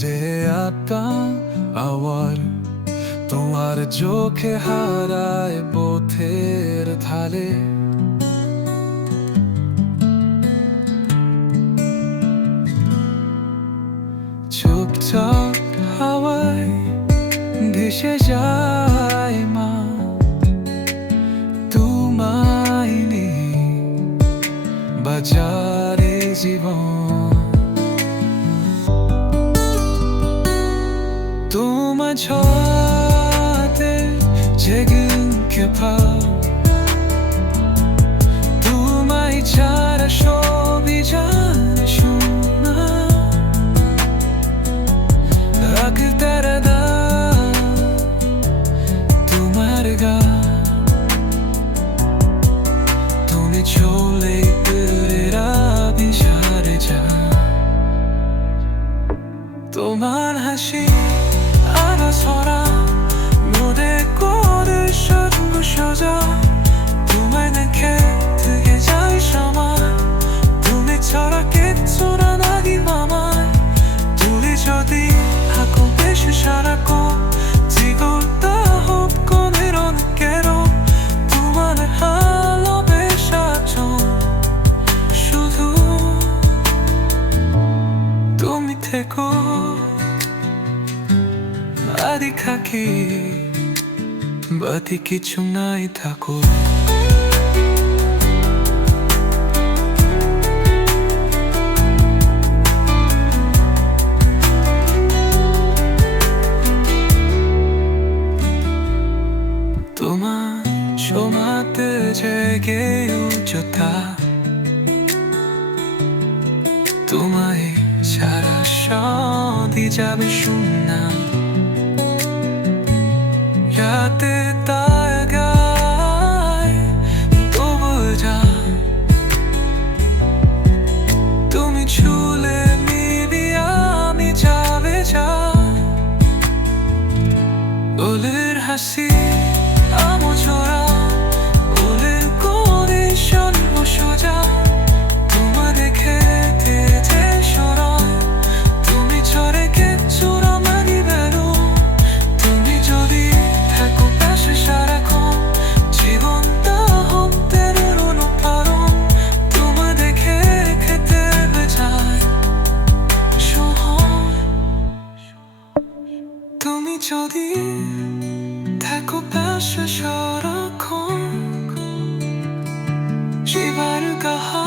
খুঁজে আটকাম আওয়ার তোমার চোখে হারায় পথের ধারে। চুপচাপ হাওয়ায় ভেসে যায় মা, তোমায় নিয়ে বাজারে জীবন। তোমার ছোঁয়াতে জেগে উঠে ভাব, তোমায় ছাড়া সবই জানা শোনা। রাগ তারা দা তোমার গা, তুমি চলে দূরেরা বিশারে যা। তোমার হাসি আনা ছড়া মোদে করে সঙ্গ সোজা। তোমায় দেখে থেকে যাই সময়, তুমি ছাড়া কিচ্ছু না লাগি মামায়। তুমি যদি থাকো বেশি সারাক্ষণ জীবনটা হোক কোনের অনেকেরও, তোমার ভালোবেসেছো শুধু তুমি থেকো। আদি থাকি বাতি কিছু নাই থাকো। তোমার ছোঁয়াতে জেগে উঠা, তোমায় সারা সন্ধি যাবে শূন্য। রাতে তাগায় তবু যা, তুমি ছুলে নিবি আমি যাবে যা। ওলের হাসি আমো ছোড়া, ওলের কোণে সর্ব সোজা। তোমার দেখে যে সরায়, তুমি ছড়ে কিচ্ছু না মানি বেরো। তুমি যদি থাকো পাশে সারাক্ষণ জীবনটা হোক তেরোর অনুপারণ। তোমার দেখে খেতে যায় সোহন। তুমি যদি থাকো পাশে সারাক্ষণ জীবন কাহা